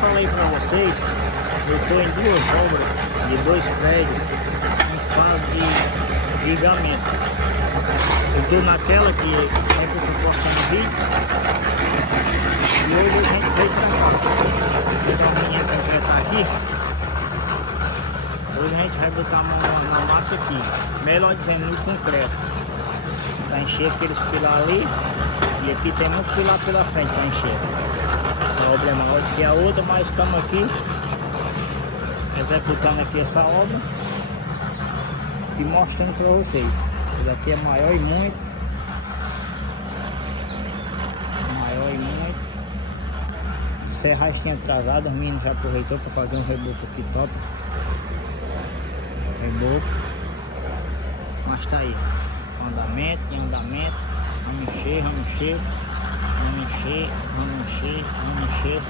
falei para vocês, eu estou em duas obras de dois prédios em fase de ligamento. Eu estou naquela que sempre eu estou postando vídeo e hoje a gente veio para cá. Vou pegar a manhã concretar aqui. Hoje a gente vai botar a mão na massa aqui, melhor dizendo, no concreto. Para encher aqueles pilar ali e aqui tem muito pilar pela frente para encher. Essa obra é maior do que a outra, mas estamos aqui executando aqui essa obra e mostrando para vocês. Essa daqui é maior e muito. Maior e muito. Serragem tinha atrasado, os meninos já aproveitou para fazer um reboco aqui top. Reboco. Mas tá aí. Andamento, em andamento. Vamos encher, vamos encher. Vamos encher, vamos encher, vamos encher.